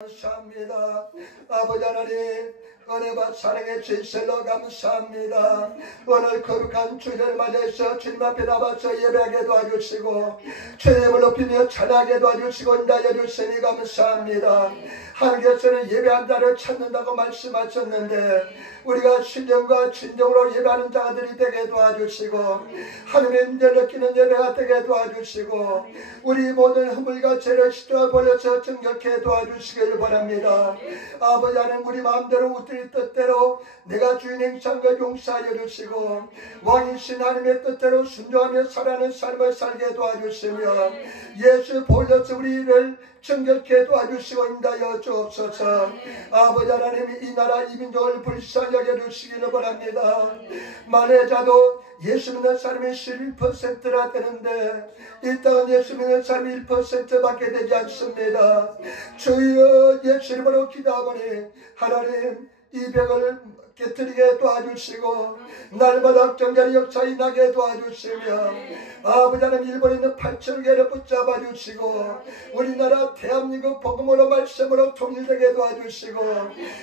감사합니다. 아버지 하나님, 은혜와 사랑의 진실로 감사합니다. 오늘 거룩한 주일을 맞이해서 주님 앞에 나와서 예배하게 도와주시고 주님을 높이며 찬양하게 도와주시고 인도하여 주시니 감사합니다. 하나님께서는 예배한 자를 찾는다고 말씀하셨는데 우리가 신령과 진정으로 예배하는 자들이 되게 도와주시고 하나님의 임재를 느끼는 예배가 되게 도와주시고 우리 모든 허물과 죄를 씻어 버려서 정결케 도와주시길 바랍니다. 아버지 하나님, 우리 마음대로 우리 뜻대로 내가 주인 행사한 것 용서하여 주시고 왕이신 하나님의 뜻대로 순종하며 살아가는 삶을 살게 도와주시며 예수 보혈로서 우리를 정결케 도와주시고 인도하여 주옵소서. 아버지 하나님, 이 나라 이 민족을 불쌍히 여겨주시기를 바랍니다. 만해자도 예수 믿는 사람이 11%나 되는데 이 땅은 예수 믿는 사람이 1%밖에 되지 않습니다. 주여, 예수 이름으로 기도하오니 하나님 이 벽을 깨뜨리게 도와주시고 날마다 정결의 역사에 나게 도와주시며 아버지 하나님, 일본에 있는 8,000개를 붙잡아 주시고 우리나라 대한민국 복음으로 말씀으로 통일되게 도와주시고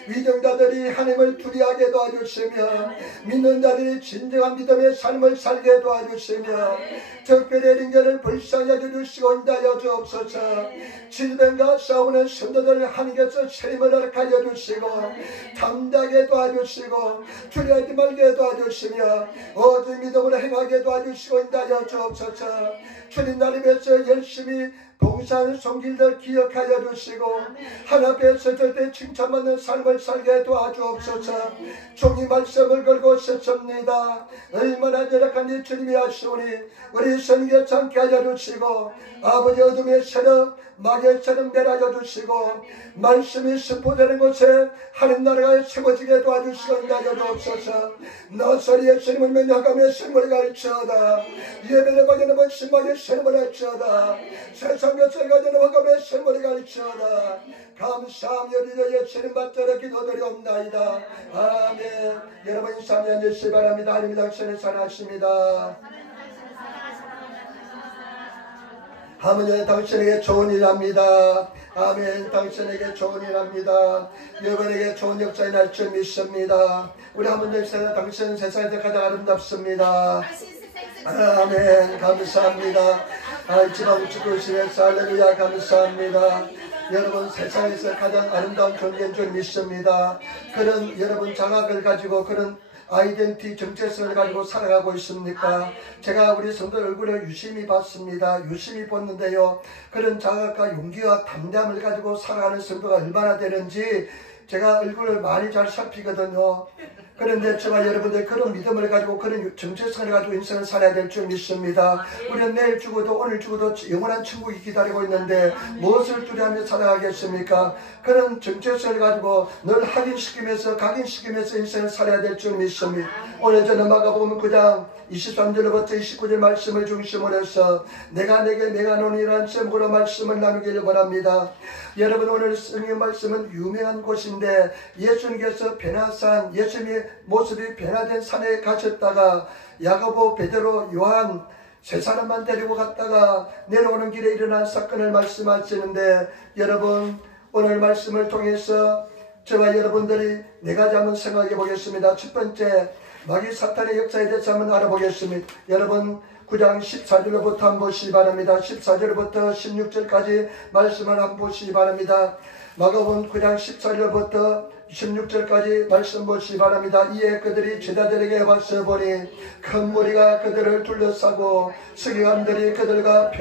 위정자들이 하나님을 두려워하게 도와주시며 믿는 자들이 진정한 믿음의 삶을 살게 도와주시며 특별히 링계를 불쌍히 여겨주시고 인도하여 주옵소서. 질병과 싸우는 성도들 하나님께서 세임을 허락하여 주시고 담대하게 도와주시고 두려워하지 말게 도와주시며 오직 믿음으로 행하게 도와주시고 인도하여 주옵소서. 주님 나름에서 열심히 봉사하는 손길들 기억하여 주시고 하나님 앞에 섰을 때 칭찬받는 삶을 살게 도와주옵소서. 종이 말씀을 걸고 섰습니다. 얼마나 열악한 일 주님이 하시오니 우리 선교치 않게 하여 주시고 아버지 어둠의 세력 마귀의 세력 멸하여 주시고 말씀이 선포되는 곳에 하나님 나라가 세워지게 도와주시고 인도하여 주옵소서. 나사리 예수님을 명령하며 신물을 가르치어다. 예배를 받는 신방의 신물을 가르치어다. 세상교체를 가지는 허감의 신물을 가르치어다. 감사하며 우리 예수님 받들어 기도드리옵나이다. 아멘. 여러분 인사하며 앉으시기 바랍니다. 하나님 당신을 사랑하십니다. 아멘. 당신에게 좋은 일 합니다. 아멘. 당신에게 좋은 일 합니다. 여러분에게 좋은 역사에 날 줄 믿습니다. 우리 한번 더 당신은 세상에서 가장 아름답습니다. 아멘. 감사합니다. 지방 축구실에서 할렐루야 감사합니다. 여러분 세상에서 가장 아름다운 존재인 줄 믿습니다. 그런 여러분 장학을 가지고 그런 아이덴티 정체성을 가지고 살아가고 있습니까? 제가 우리 성도 얼굴을 유심히 봤습니다. 유심히 봤는데요, 그런 자각과 용기와 담대함을 가지고 살아가는 성도가 얼마나 되는지 제가 얼굴을 많이 잘 살피거든요. 그런데 제가 여러분들 그런 믿음을 가지고 그런 정체성을 가지고 인생을 살아야 될 줄 믿습니다. 우리는 내일 죽어도 오늘 죽어도 영원한 천국이 기다리고 있는데 무엇을 두려워하며 살아가겠습니까? 그런 정체성을 가지고 늘 확인시키면서 각인시키면서 인생을 살아야 될 줄 믿습니다. 오늘 저는 마가복음 9장 23절부터 29절 말씀을 중심으로 해서 내가 내게 명하노니라는 제목으로 말씀을 나누기를 바랍니다. 여러분 오늘 성경 말씀은 유명한 곳인데 예수님께서 변화산, 예수님의 모습이 변화된 산에 가셨다가 야고보, 베드로, 요한 세 사람만 데리고 갔다가 내려오는 길에 일어난 사건을 말씀하시는데 여러분 오늘 말씀을 통해서 저와 여러분들이 네 가지 한번 생각해 보겠습니다. 첫 번째, 마귀 사탄의 역사에 대해서 한번 알아보겠습니다. 여러분 9장 14절부터 한번 보시기 바랍니다. 14절부터 16절까지 말씀을 한번 보시기 바랍니다. 마가복음 9장 14절부터 16절까지 말씀 보시기 바랍니다. 이에 그들이 제자들에게 와서 보니 큰 무리가 그들을 둘러싸고 서기관들이 그들과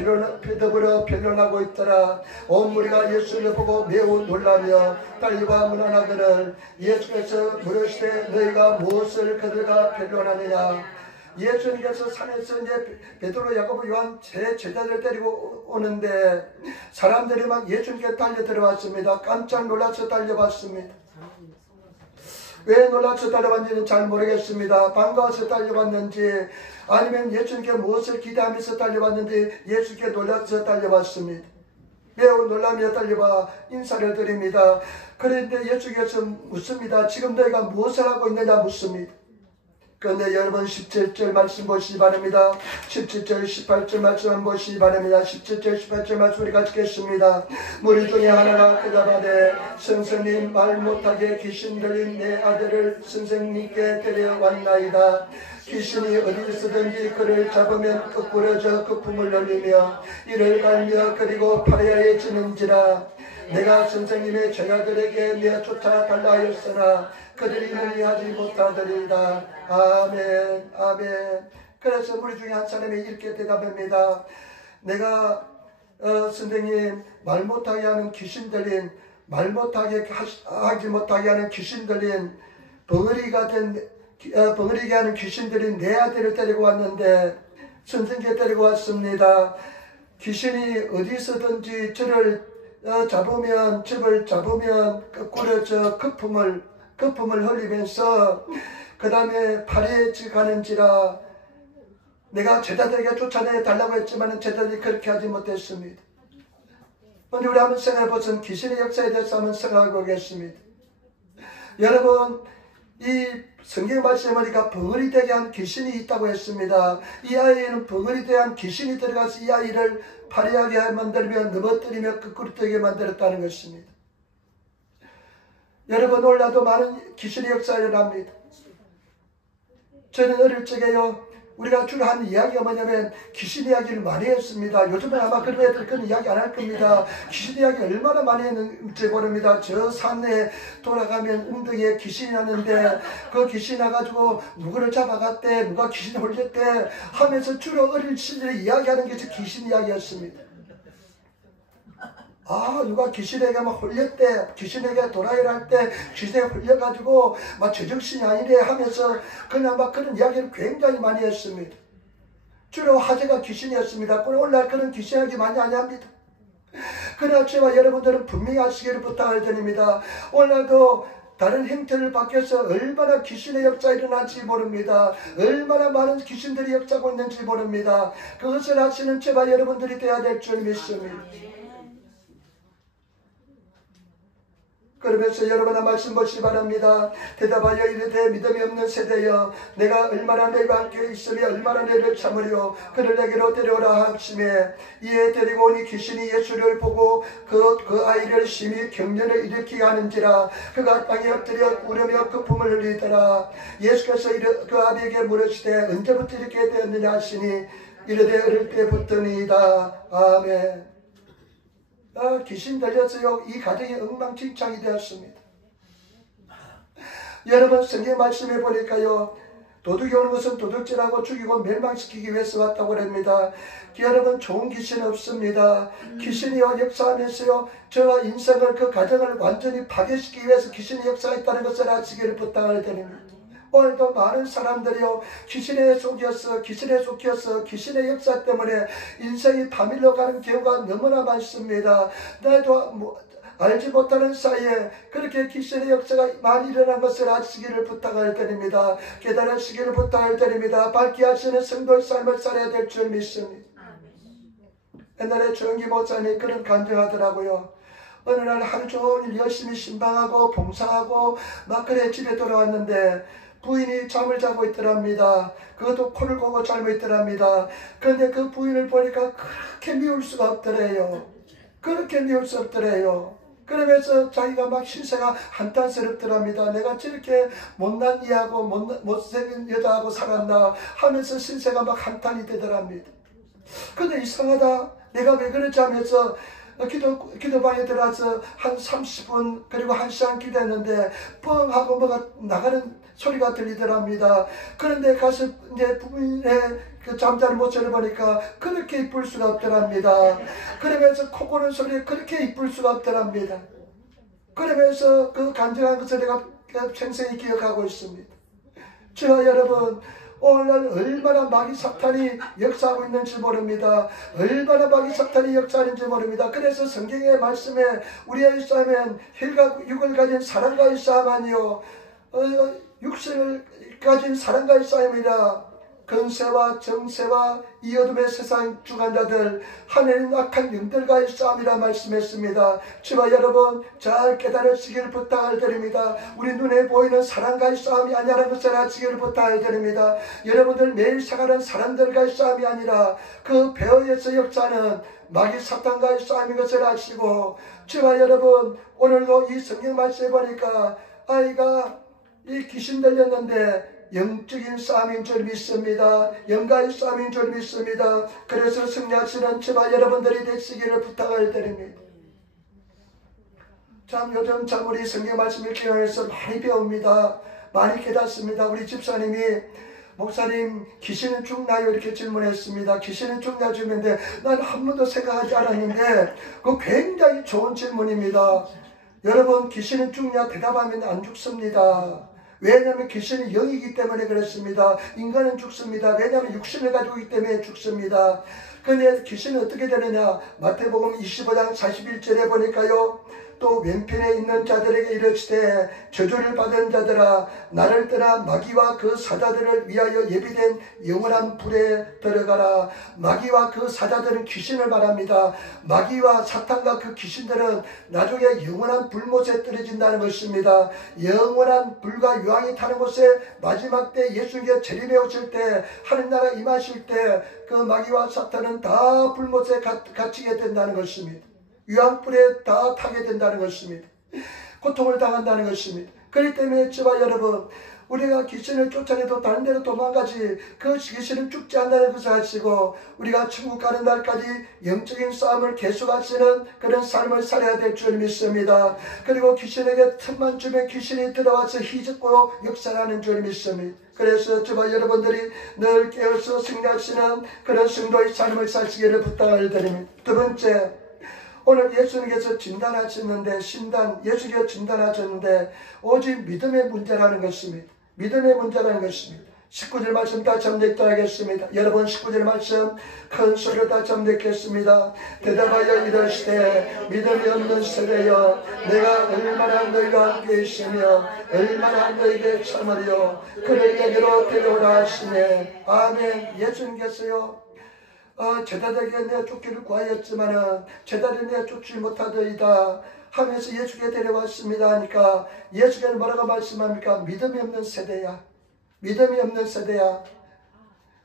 더불어 변론하고 있더라. 온 무리가 예수를 보고 매우 놀라며 딸과 문안하거늘 예수께서 물으시되 너희가 무엇을 그들과 변론하느냐. 예수님께서 산에서 이제 베드로, 야고보, 요한 제 제자들 데리고 오는데 사람들이 막 예수님께 달려 들어왔습니다. 깜짝 놀라서 달려왔습니다. 왜 놀라서 달려왔는지는 잘 모르겠습니다. 반가워서 달려왔는지 아니면 예수님께 무엇을 기대하면서 달려왔는지 예수님께 놀라서 달려왔습니다. 매우 놀라며 달려와 인사를 드립니다. 그런데 예수께서 묻습니다. 지금 너희가 무엇을 하고 있느냐 묻습니다. 그런데 여러분 17절 말씀 보시기 바랍니다. 17절 18절 말씀 한번 보시기 바랍니다. 17절 18절 말씀 우리 같이 읽겠습니다. 무리 중에 하나가 대답하되 선생님 말 못하게 귀신 들린 내 아들을 선생님께 데려왔나이다. 귀신이 어디 있으든지 그를 잡으면 거꾸러져 거품을 흘리며 이를 갈며 그리고 파야에 지는지라. 내가 선생님의 제자들에게 내쫓아 달라 하였으나 그들이 문의하지 못하더리다. 아멘 아멘. 그래서 우리 중에 한 사람이 이렇게 대답합니다. 내가 선생님 말 못하게 하는 귀신 들린 말 못하게 하지 못하게 하는 귀신 들린 벙어리게 하는 귀신들이 내 아들을 데리고 왔는데 선생님께 데리고 왔습니다. 귀신이 어디서든지 저를 잡으면 거꾸러져 거품을 흘리면서 그 다음에 파리에 가는지라. 내가 제자들에게 쫓아내 달라고 했지만 제자들이 그렇게 하지 못했습니다. 오늘 우리 한번 생각해 보면 귀신의 역사에 대해서 한번 생각해 보겠습니다. 여러분 이 성경 말씀에 보니까 벙어리 되게 한 귀신이 있다고 했습니다. 이 아이에는 벙어리 되게 한 귀신이 들어가서 이 아이를 파리하게 만들며 넘어뜨리며 거꾸로 되게 만들었다는 것입니다. 여러분 놀라도 많은 귀신의 역사가 일어납니다. 저는 어릴 적에요 우리가 주로 하는 이야기가 뭐냐면 귀신 이야기를 많이 했습니다. 요즘은 아마 그런 애들 그런 이야기 안 할 겁니다. 귀신 이야기 얼마나 많이 했는지 모릅니다. 저 산에 돌아가면 웅덩이에 귀신이 났는데 그 귀신 나가지고 누구를 잡아갔대, 누가 귀신을 홀렸대 하면서 주로 어릴 시절에 이야기하는 게 귀신 이야기였습니다. 누가 귀신에게 막 홀렸대, 귀신에게 도라이를 할 때 귀신에 홀려가지고 막 제정신이 아니래 하면서 그냥 막 그런 이야기를 굉장히 많이 했습니다. 주로 화제가 귀신이었습니다. 오늘날 그런 귀신 이야기 많이 안 합니다. 그러나 저와 여러분들은 분명히 하시기를 부탁을 드립니다. 오늘날도 다른 형태를 바뀌어서 얼마나 귀신의 역사가 일어날지 모릅니다. 얼마나 많은 귀신들이 역사하고 있는지 모릅니다. 그것을 아시는 저와 여러분들이 되어야 될 줄 믿습니다. 그러면서 여러분 한 말씀 보시기 바랍니다. 대답하여 이르되 믿음이 없는 세대여 내가 얼마나 너희와 함께 있으며 얼마나 너희를 참으려 그를 내게로 데려오라 하심에 이에 데리고 오니 귀신이 예수를 보고 그 아이를 심히 경련을 일으키게 하는지라. 그가 땅에 엎드려 울으며 거품을 흘리더라. 예수께서 그 아비에게 물으시되 언제부터 이렇게 되었느냐 하시니 이르되 어릴 때부터니이다. 아멘. 귀신 들렸어요. 이 가정이 엉망진창이 되었습니다. 여러분 성경 말씀해 보니까요 도둑이 오는 것은 도둑질하고 죽이고 멸망시키기 위해서 왔다고 합니다. 여러분 좋은 귀신은 없습니다. 귀신이요 역사하면서요 저와 인생을 그 가정을 완전히 파괴시키기 위해서 귀신의 역사가 있다는 것을 아시기를 부탁을 드립니다. 오늘도 많은 사람들이요 귀신에 속여서 귀신의 역사 때문에 인생이 파밀러 가는 경우가 너무나 많습니다. 나도 알지 못하는 사이에 그렇게 귀신의 역사가 많이 일어난 것을 아시기를 부탁을 드립니다. 깨달으시기를 부탁을 드립니다. 밝게 하시는 성도의 삶을 살아야 될 줄 믿습니다. 옛날에 조영기 목사님이 그런 간증하더라고요. 어느 날 하루 종일 열심히 신방하고 봉사하고 막 그래 집에 돌아왔는데 부인이 잠을 자고 있더랍니다. 그것도 코를 고고 잠을 있더랍니다. 그런데 그 부인을 보니까 그렇게 미울 수가 없더래요. 그렇게 미울 수 없더래요. 그러면서 자기가 막 신세가 한탄스럽더랍니다. 내가 저렇게 못난 이하고 못생긴 여자하고 살았나 하면서 신세가 막 한탄이 되더랍니다. 근데 이상하다. 내가 왜 그러지 하면서 기도방에 들어와서 한 30분 그리고 1시간 기도했는데 뻥 하고 뭐가 나가는 소리가 들리더랍니다. 그런데 가서 이제 부인의 그 잠자는 모습을 보니까 그렇게 이쁠 수가 없더랍니다. 그러면서 코 고는 소리에 그렇게 이쁠 수가 없더랍니다. 그러면서 그 간증한 것을 내가 생생히 기억하고 있습니다. 저와 여러분 오늘날 얼마나 마귀 사탄이 역사하고 있는지 모릅니다. 얼마나 마귀 사탄이 역사하는지 모릅니다. 그래서 성경의 말씀에 우리의 싸움은 혈과 육을 가진 사람과의 싸움 아니요 육신을 가진 사람과의 싸움이라. 근세와 정세와 이 어둠의 세상 주관자들, 하늘은 악한 영들과의 싸움이라 말씀했습니다. 주와 여러분 잘 깨달으시기를 부탁을 드립니다. 우리 눈에 보이는 사람과의 싸움이 아니라는 것을 아시기를 부탁을 드립니다. 여러분들 매일 생활하는 사람들과의 싸움이 아니라 그 배후에서 역사는 마귀 사탄과의 싸움인 것을 아시고, 주와 여러분 오늘도 이 성경 말씀에 보니까 아이가 이 귀신 들렸는데 영적인 싸움인 줄 믿습니다. 영가의 싸움인 줄 믿습니다. 그래서 승리하시는 저와 여러분들이 되시기를 부탁을 드립니다. 참 요즘 참 우리 성경 말씀 읽기 위해서 많이 배웁니다. 많이 깨닫습니다. 우리 집사님이 목사님 귀신은 죽나요? 이렇게 질문했습니다. 귀신은 죽나 주는데 난 한 번도 생각하지 않았는데 그 굉장히 좋은 질문입니다. 여러분 귀신은 죽냐? 대답하면 안 죽습니다. 왜냐하면 귀신은 영이기 때문에 그렇습니다. 인간은 죽습니다. 왜냐하면 육신을 가지고 있기 때문에 죽습니다. 그런데 귀신은 어떻게 되느냐? 마태복음 25장 41절에 보니까요, 또 왼편에 있는 자들에게 이르시되 저주를 받은 자들아 나를 떠나 마귀와 그 사자들을 위하여 예비된 영원한 불에 들어가라. 마귀와 그 사자들은 귀신을 말합니다. 마귀와 사탄과 그 귀신들은 나중에 영원한 불못에 떨어진다는 것입니다. 영원한 불과 유황이 타는 곳에 마지막 때 예수님께 재림해 오실 때 하늘나라 임하실 때 그 마귀와 사탄은 다 불못에 갇히게 된다는 것입니다. 유황불에 다 타게 된다는 것입니다. 고통을 당한다는 것입니다. 그렇기 때문에 저와 여러분 우리가 귀신을 쫓아내도 다른 데로 도망가지 그 귀신은 죽지 않는다는 것을 아시고 우리가 천국 가는 날까지 영적인 싸움을 계속하시는 그런 삶을 살아야 될 줄 믿습니다. 그리고 귀신에게 틈만 주면 귀신이 들어와서 희죽고 역사하는 줄 믿습니다. 그래서 저와 여러분들이 늘 깨어서 승리하시는 그런 성도의 삶을 사시기를 부탁을 드립니다. 두 번째, 오늘 예수님께서 진단하셨는데 예수께서 진단하셨는데 오직 믿음의 문제라는 것입니다. 믿음의 문제라는 것입니다. 19절 말씀 다시 한번 읽도록 하겠습니다. 여러분 19절 말씀 큰 소리로 다시 한번 읽겠습니다. 대답하여 이르시되 믿음이 없는 세대여 내가 얼마나 너희와 함께 있으며 얼마나 너희에게 참으리요 그를 내게로 데려오라 하시네. 아멘. 예수님께서요 제자들에게 내가 쫓기를 구하였지만은 제자들이 내가 쫓지 못하더이다 하면서 예수께 데려왔습니다 하니까 예수께는 뭐라고 말씀합니까? 믿음이 없는 세대야. 믿음이 없는 세대야.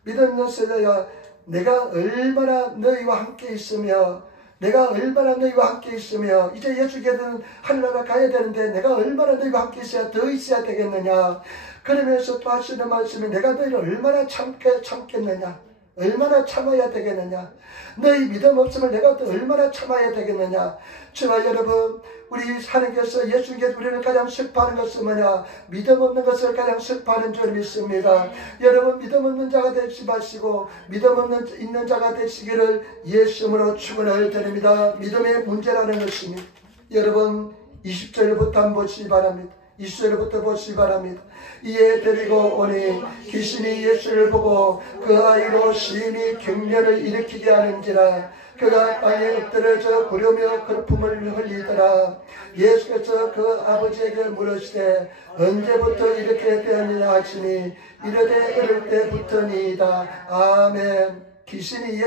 믿음이 없는 세대야. 내가 얼마나 너희와 함께 있으며 내가 얼마나 너희와 함께 있으며 이제 예수께는 하늘나라 가야 되는데 내가 얼마나 너희와 함께 있어야 더 있어야 되겠느냐. 그러면서 또 하시는 말씀이 내가 너희를 얼마나 참겠느냐. 얼마나 참아야 되겠느냐. 너희 믿음 없으면 내가 또 얼마나 참아야 되겠느냐. 저와 여러분 우리 하나님께서 예수님께서 우리를 가장 슬퍼하는 것은 뭐냐. 믿음 없는 것을 가장 슬퍼하는 줄 믿습니다. 여러분 믿음 없는 자가 되지 마시고 믿음 있는 자가 되시기를 예수님으로 축원을 드립니다. 믿음의 문제라는 것입니다. 여러분 20절부터 한번 보시기 바랍니다. 20절부터 보시기 바랍니다. 이에 데리고 오니 귀신이 예수를 보고 그 아이로 심히 경련을 일으키게 하는지라 그가 땅에 엎드려져 부르며 거품을 흘리더라. 예수께서 그 아버지에게 물으시되 언제부터 이렇게 되었느냐 하시니 이르되 어릴 때부터니이다. 아멘. 귀신이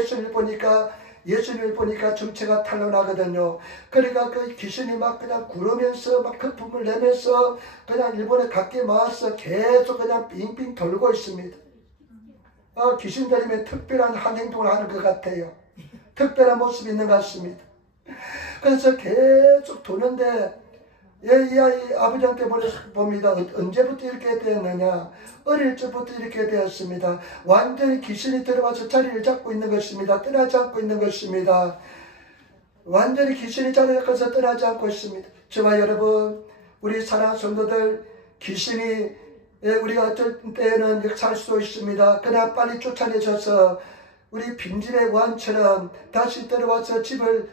예수님을 보니까 정체가 탄로나거든요. 그러니까 그 귀신이 막 그냥 구르면서 막 거품을 내면서 그냥 일본에 각기 모아서 계속 그냥 빙빙 돌고 있습니다. 귀신 들리면 특별한 한 행동을 하는 것 같아요. 특별한 모습이 있는 것 같습니다. 그래서 계속 도는데 이 아이 아버지한테 봅니다. 언제부터 이렇게 되었느냐. 어릴 적부터 이렇게 되었습니다. 완전히 귀신이 들어와서 자리를 잡고 있는 것입니다. 떠나지 않고 있는 것입니다. 완전히 귀신이 자리를 잡아서 떠나지 않고 있습니다. 저와 여러분 우리 사랑하는 성도들 귀신이 우리가 어쩔 때에는 역사할 수도 있습니다. 그러나 빨리 쫓아내셔서 우리 빈집의 왕처럼 다시 들어와서 집을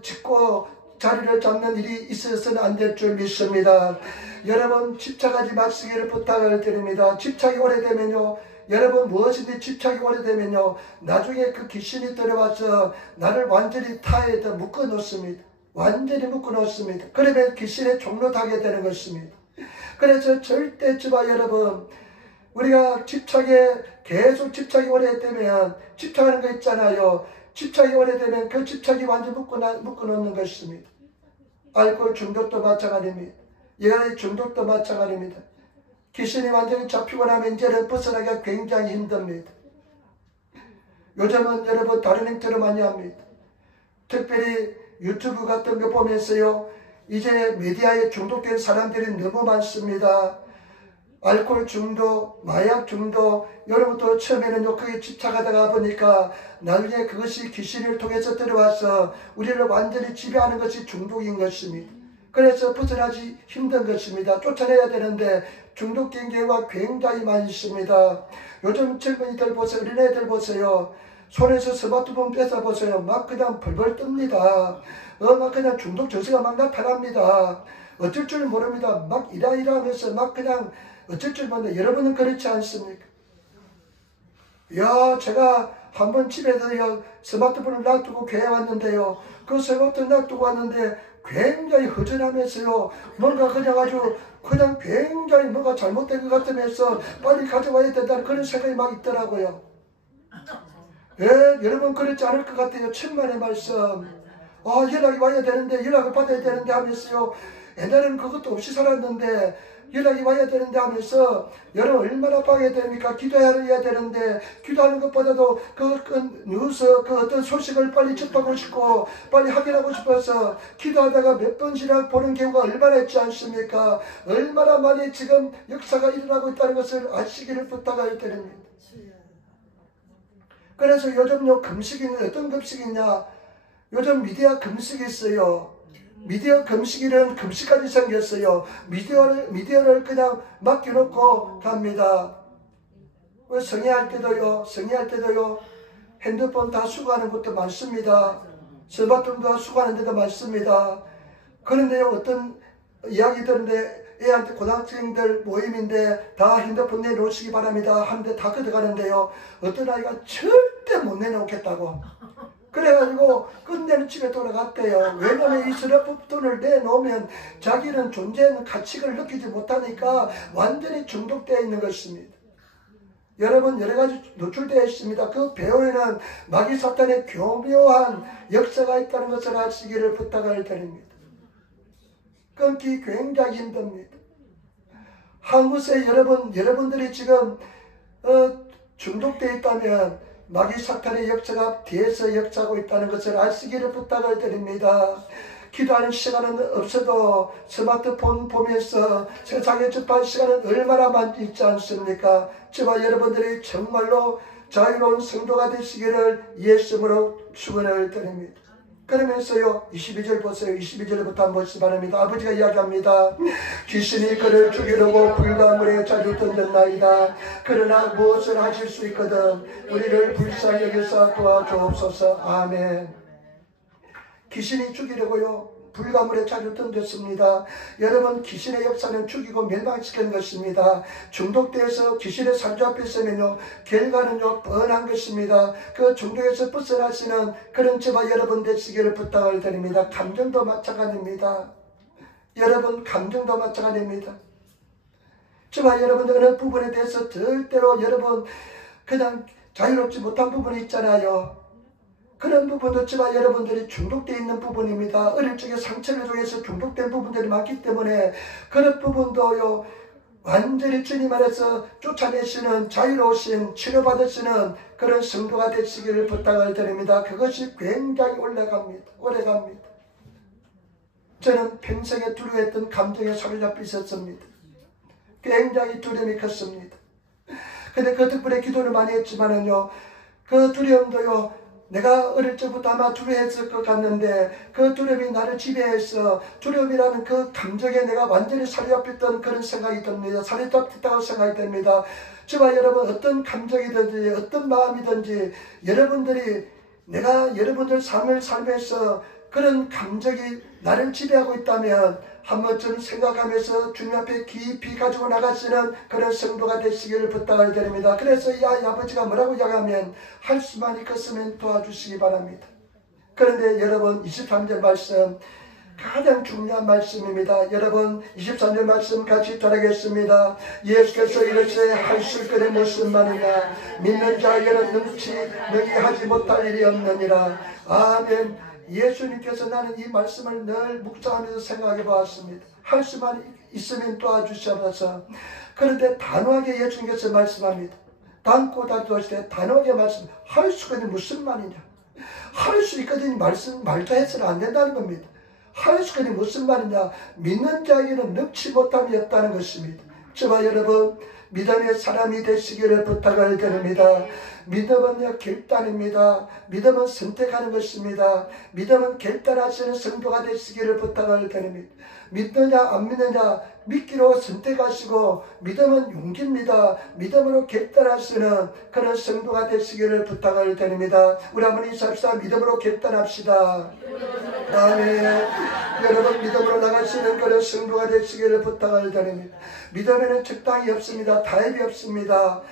짓고 자리를 잡는 일이 있어서는 안 될 줄 믿습니다. 여러분 집착하지 마시기를 부탁을 드립니다. 집착이 오래되면요 여러분 무엇인지 집착이 오래되면요 나중에 그 귀신이 들어와서 나를 완전히 타에다 묶어 놓습니다. 완전히 묶어 놓습니다. 그러면 귀신의 종로 타게 되는 것입니다. 그래서 절대 저와 여러분 우리가 집착에 계속 집착이 오래되면 집착하는 거 있잖아요. 집착이 오래되면 그 집착이 완전히 묶어놓는 것입니다. 알코올 중독도 마찬가지입니다. 여러 중독도 마찬가지입니다. 귀신이 완전히 잡히고 나면 이제는 벗어나기가 굉장히 힘듭니다. 요즘은 여러분 다른 행태를 많이 합니다. 특별히 유튜브 같은 거 보면서요, 이제 미디어에 중독된 사람들이 너무 많습니다. 알코올 중독, 마약 중독, 여러분도 처음에는 거기에 집착하다가 보니까 나중에 그것이 귀신을 통해서 들어와서 우리를 완전히 지배하는 것이 중독인 것입니다. 그래서 벗어나기 힘든 것입니다. 쫓아내야 되는데 중독된 경우가 굉장히 많이 있습니다. 요즘 젊은이들 보세요. 어린애들 보세요. 손에서 스마트폰 뺏어보세요. 막 그냥 벌벌 뜹니다. 막 그냥 중독 증세가 막 나타납니다. 어쩔 줄 모릅니다. 막 이라이라 하면서 막 그냥 어쩔 줄 모르는데 여러분은 그렇지 않습니까? 야, 제가 한번 집에서요 스마트폰을 놔두고 교회 왔는데요. 그 스마트폰 놔두고 왔는데 굉장히 허전하면서요. 뭔가 그냥 아주 그냥 굉장히 뭔가 잘못된 것 같으면서 빨리 가져와야 된다는 그런 생각이 막 있더라고요. 예, 여러분 그렇지 않을 것 같아요. 천만의 말씀. 연락이 와야 되는데 연락을 받아야 되는데 하면서요. 옛날에는 그것도 없이 살았는데 연락이 와야 되는데 하면서 여러분 얼마나 빠게 됩니까? 기도해야 되는데 기도하는 것보다도 그 뉴스 그 어떤 소식을 빨리 접하고 싶고 빨리 확인하고 싶어서 기도하다가 몇 번이나 보는 경우가 얼마나 있지 않습니까? 얼마나 많이 지금 역사가 일어나고 있다는 것을 아시기를 부탁할 때입니다. 그래서 요즘요 금식이 어떤 금식이냐? 요즘 미디어 금식이 있어요. 미디어 금식이는 금식까지 생겼어요. 미디어를 그냥 맡겨놓고 갑니다. 성회할 때도요, 핸드폰 다 수거하는 것도 많습니다. 스마트폰도 다 수거하는 데도 많습니다. 그런데요, 어떤 이야기 들은데 애한테 고등학생들 모임인데 다 핸드폰 내놓으시기 바랍니다 하는데 다 걷어가는데요. 어떤 아이가 절대 못 내놓겠다고. 그래가지고 끝내는 집에 돌아갔대요. 왜냐면 이 스마트폰을 내놓으면 자기는 존재하는 가치를 느끼지 못하니까 완전히 중독되어 있는 것입니다. 여러분 여러가지 노출되어 있습니다. 그 배후에는 마귀 사탄의 교묘한 역사가 있다는 것을 아시기를 부탁을 드립니다. 끊기 굉장히 힘듭니다. 한 곳에 여러분들이 지금 중독되어 있다면 마귀 사탄의 역사가 뒤에서 역사하고 있다는 것을 아시기를 부탁을 드립니다. 기도하는 시간은 없어도 스마트폰 보면서 세상에 접할 시간은 얼마나 많이 있지 않습니까? 저와 여러분들이 정말로 자유로운 성도가 되시기를 예수님으로 축원을 드립니다. 그러면서요 22절 보세요. 22절부터 한번 보시기 바랍니다. 아버지가 이야기합니다. 귀신이 그를 죽이려고 불과 물에 자주 던졌나이다. 그러나 무엇을 하실 수 있거든 우리를 불쌍히 여기서 도와주옵소서. 아멘. 귀신이 죽이려고요 불가물에 자주 던졌습니다. 여러분 귀신의 역사는 죽이고 멸망시키는 것입니다. 중독돼서 귀신의 산주 앞에 서면요 결과는요 뻔한 것입니다. 그 중독에서 벗어나시는 그런 저와 여러분 되시기를 부탁을 드립니다. 감정도 마찬가지입니다. 여러분 감정도 마찬가지입니다. 저와 여러분 어느 부분에 대해서 절대로 여러분 그냥 자유롭지 못한 부분이 있잖아요. 그런 부분도 저와 여러분들이 중독되어 있는 부분입니다. 어릴 적에 상처를 통해서 중독된 부분들이 많기 때문에 그런 부분도요 완전히 주님 안에서 쫓아내시는 자유로우신 치료받으시는 그런 성도가 되시기를 부탁을 드립니다. 그것이 굉장히 오래갑니다. 저는 평생에 두려워했던 감정에 사로잡혀 있었습니다. 굉장히 두려움이 컸습니다. 근데 그 덕분에 기도를 많이 했지만은요 그 두려움도요 내가 어릴 적부터 아마 두려워했을 것 같는데 그 두려움이 나를 지배해서 두려움이라는 그 감정에 내가 완전히 사로잡혔던 그런 생각이 듭니다. 사로잡혔다고 생각이 됩니다. 저와 여러분 어떤 감정이든지 어떤 마음이든지 여러분들이 내가 여러분들 삶을 살면서 그런 감정이 나를 지배하고 있다면 한 번쯤 생각하면서 주님 앞에 깊이 가지고 나가시는 그런 성도가 되시기를 부탁을 드립니다. 그래서 이 아버지가 뭐라고 이야기하면 할 수만 있겠으면 도와주시기 바랍니다. 그런데 여러분 23절 말씀 가장 중요한 말씀입니다. 여러분 23절 말씀 같이 따르겠습니다. 예수께서 이르시되 할 수 있거니 무슨 말이냐 믿는 자에게는 능히 하지 못할 일이 없느니라. 아멘. 예수님께서 나는 이 말씀을 늘 묵상하면서 생각해 보았습니다. 할 수만 있으면 도와주시옵소서. 그런데 단호하게 예수님께서 말씀합니다. 단고 단도하시되 단호하게 말씀. 할 수 있거니 무슨 말이냐. 할 수 있거든요. 말도 해서는 안 된다는 겁니다. 할 수 있거니 무슨 말이냐. 믿는 자에게는 능치 못함이 없다는 것입니다. 저와 여러분 믿음의 사람이 되시기를 부탁을 드립니다. 믿음은요 결단입니다. 믿음은 선택하는 것입니다. 믿음은 결단하시는 성도가 되시기를 부탁을 드립니다. 믿느냐 안 믿느냐 믿기로 선택하시고 믿음은 용기입니다. 믿음으로 결단하시는 그런 성도가 되시기를 부탁을 드립니다. 우리 한번 인사합시다. 믿음으로 결단합시다. 아멘. 여러분 믿음으로 나가시는 그런 성도가 되시기를 부탁을 드립니다. 믿음에는 적당히 없습니다. 타협이 없습니다.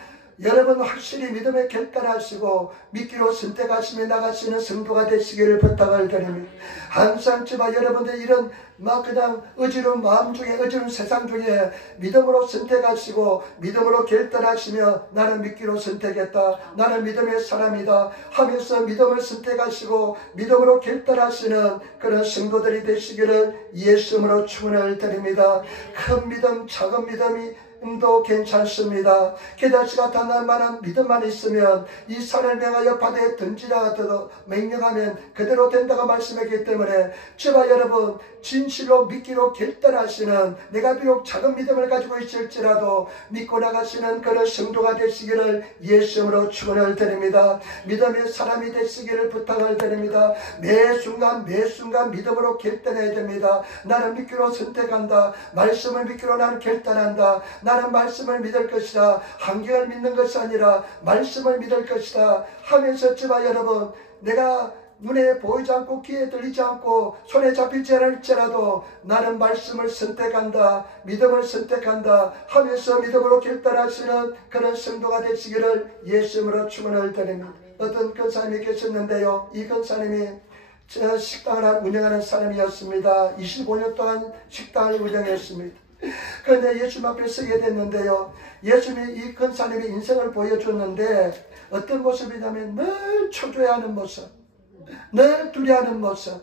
여러분 확실히 믿음에 결단하시고 믿기로 선택하시며 나가시는 성도가 되시기를 부탁을 드립니다. 항상 저와 여러분들 이런 막 그냥 어지러운 마음 중에 어지러운 세상 중에 믿음으로 선택하시고 믿음으로 결단하시며 나는 믿기로 선택했다. 나는 믿음의 사람이다 하면서 믿음을 선택하시고 믿음으로 결단하시는 그런 성도들이 되시기를 예수님으로 축원을 드립니다. 큰 믿음 작은 믿음이 도 괜찮습니다. 게다시 같은 만한 믿음만 있으면 이 산을 명하여 바다에 던지라 하더라도 명령하면 그대로 된다고 말씀했기 때문에 저와 여러분 진실로 믿기로 결단하시는 내가 비록 작은 믿음을 가지고 있을지라도 믿고 나가시는 그런 성도가 되시기를 예수님으로 축원을 드립니다. 믿음의 사람이 되시기를 부탁을 드립니다. 매 순간 믿음으로 결단해야 됩니다. 나는 믿기로 선택한다. 말씀을 믿기로 나는 결단한다. 나는 말씀을 믿을 것이다. 환경을 믿는 것이 아니라 말씀을 믿을 것이다 하면서 저와 여러분 내가 눈에 보이지 않고 귀에 들리지 않고 손에 잡히지 않을지라도 나는 말씀을 선택한다. 믿음을 선택한다 하면서 믿음으로 결단하시는 그런 성도가 되시기를 예수님으로 축원을 드립니다. 어떤 권사님이 계셨는데요. 이 권사님이 저 식당을 운영하는 사람이었습니다. 25년 동안 식당을 운영했습니다. 그런데 예수님 앞에 서게 됐는데요. 예수님이 이 권사님의 인생을 보여줬는데 어떤 모습이냐면 늘 초조해하는 모습, 늘 두려워하는 모습,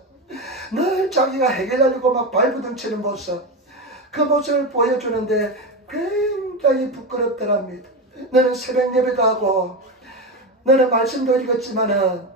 늘 자기가 해결하려고 막 발부둥치는 모습, 그 모습을 보여주는데 굉장히 부끄럽더랍니다. 너는 새벽 예배도 하고 너는 말씀도 읽었지만은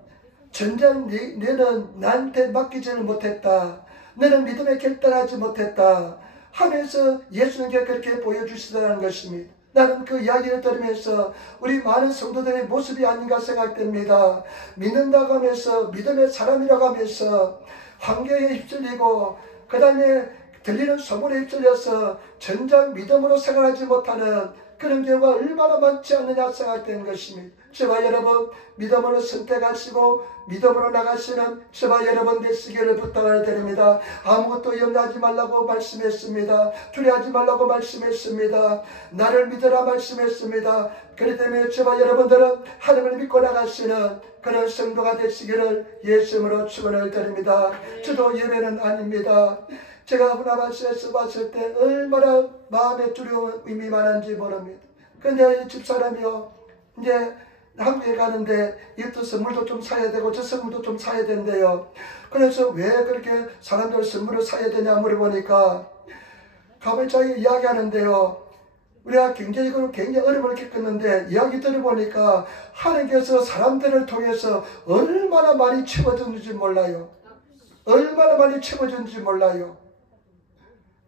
전쟁 너는 나한테 맡기지를 못했다. 너는 믿음에 결단하지 못했다 하면서 예수님께 그렇게 보여주시더라는 것입니다. 나는 그 이야기를 들으면서 우리 많은 성도들의 모습이 아닌가 생각됩니다. 믿는다고 하면서 믿음의 사람이라고 하면서 환경에 휩쓸리고 그 다음에 들리는 소문에 휩쓸려서 전장 믿음으로 생활하지 못하는 그런 경우가 얼마나 많지 않느냐 생각되는 것입니다. 저와 여러분 믿음으로 선택하시고 믿음으로 나가시는 저와 여러분 되시기를 부탁을 드립니다. 아무것도 염려하지 말라고 말씀했습니다. 두려워하지 말라고 말씀했습니다. 나를 믿으라 말씀했습니다. 그렇기 때문에 저와 여러분들은 하나님을 믿고 나가시는 그런 성도가 되시기를 예수님으로 축원을 드립니다. 저도 예배는 아닙니다. 제가 후나바시에서 봤을 때 얼마나 마음에 두려움이 많은지 모릅니다. 근데 집사람이요 이제 한국에 가는데 이것도 선물도 좀 사야 되고 저 선물도 좀 사야 된대요. 그래서 왜 그렇게 사람들 선물을 사야 되냐 물어보니까 가만히 자기가 이야기하는데요. 우리가 경제적으로 굉장히 어려움을 겪었는데 이야기 들어보니까 하나님께서 사람들을 통해서 얼마나 많이 채워줬는지 몰라요. 얼마나 많이 채워줬는지 몰라요.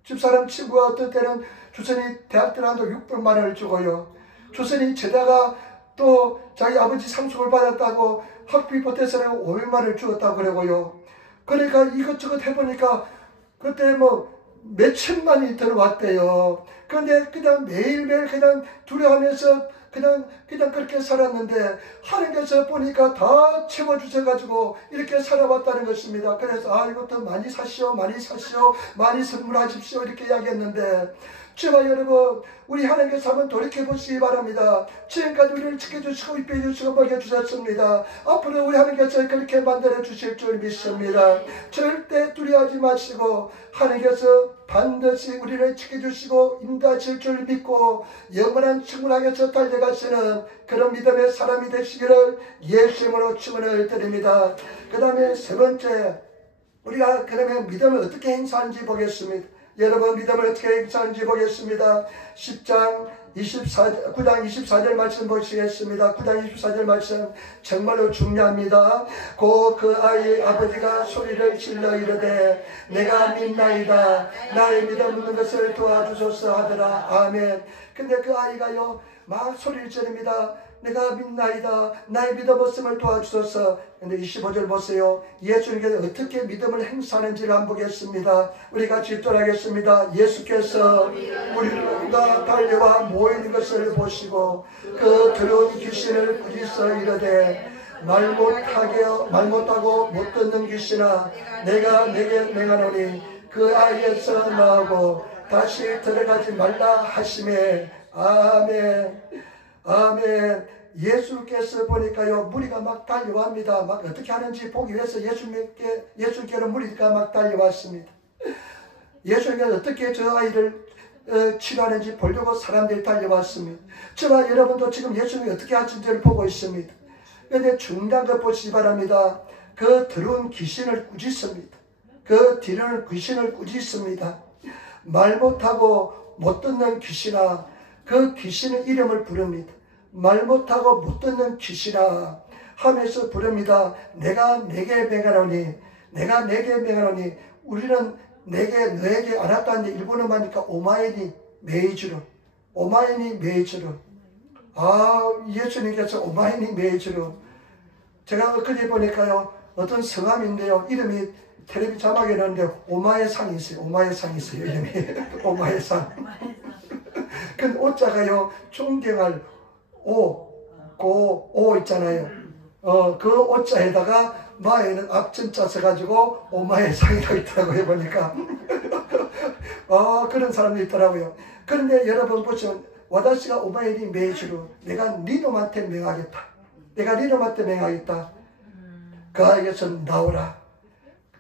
집사람 친구가 어떤 때는 주선이 대학 들어간다고 600만 원을 주고요. 주선이 제다가 또 자기 아버지 상속을 받았다고 학비 보태서는 500만 원을 주었다고 그러고요. 그러니까 이것저것 해보니까 그때 뭐 몇천만이 들어왔대요. 그런데 그냥 매일매일 그냥 두려워하면서 그냥 그렇게 살았는데 하나님께서 보니까 다 채워주셔가지고 이렇게 살아왔다는 것입니다. 그래서 이것도 많이 사시오, 많이 사시오, 많이 선물하십시오 이렇게 이야기했는데, 제발 여러분, 우리 하나님께서 한번 돌이켜보시기 바랍니다. 지금까지 우리를 지켜주시고 입혀주시고 먹여주셨습니다. 앞으로 우리 하나님께서 그렇게 만들어주실 줄 믿습니다. 절대 두려워하지 마시고 하나님께서 반드시 우리를 지켜주시고 인도하실 줄 믿고 영원한 충분하게 달려가시는 그런 믿음의 사람이 되시기를 예수님으로 축원을 드립니다. 그 다음에 세 번째, 우리가 그러면 믿음을 어떻게 행사하는지 보겠습니다. 여러분, 믿음을 어떻게 행사하는지 보겠습니다. 9장 24절 말씀 보시겠습니다. 9장 24절 말씀 정말로 중요합니다. 곧 그 아이의 아버지가 소리를 질러 이르되 내가 믿나이다, 나의 믿음 없는 것을 도와주소서 하더라. 아멘. 근데 그 아이가요 막 소리를 지릅니다. 내가 믿나이다, 나의 믿음 없음을 도와주소서. 근데 25절 보세요. 예수님께서 어떻게 믿음을 행사하는지를 한번 보겠습니다. 우리 같이 읽도록하겠습니다. 예수께서 우리가 달려와 모이는 것을 보시고 그 더러운 귀신을 꾸짖어 이르되 말 못하고 못 듣는 귀신아, 내가 내게 맹하노니 그 아이에서 나오고 다시 들어가지 말라 하시매. 아멘. 아멘. 예수께서 보니까요 무리가 막 달려왔습니다. 막 어떻게 하는지 보기 위해서 예수께로 무리가 막 달려왔습니다. 예수님께서 어떻게 저 아이를 치료하는지 보려고 사람들이 달려왔습니다. 저와 여러분도 지금 예수님이 어떻게 하시는지를 보고 있습니다. 그런데 중요한 것 보시기 바랍니다. 그 더러운 귀신을 꾸짖습니다. 그 더러운 귀신을 꾸짖습니다. 말 못하고 못 듣는 귀신아, 그 귀신의 이름을 부릅니다. 말 못하고 못 듣는 귀신아 하면서 부릅니다. 내가 내게 맹하노니, 내가 내게 맹하노니. 우리는 너에게 알았다는데 일본어만 하니까 오마이니 메이즈로, 오마이니 메이즈로. 예수님께서 오마이니 메이즈로. 제가 엊그제 보니까요 어떤 성함인데요, 이름이 텔레비 자막에 넣었는데 오마의 상이 있어요. 오마의 상이 있어요, 이름이. 오마의 상. 그 오자가요 존경할 오 있잖아요. 그 오자에다가 마에는 앞전자 써가지고 오마의 상이라고 있더라고요, 보니까. 그런 사람도 있더라고요. 그런데 여러분 보시면 와다시가 오마이니 메이즈로, 내가 니놈한테 맹하겠다, 내가 니놈한테 맹하겠다. 그 아이에서 나오라,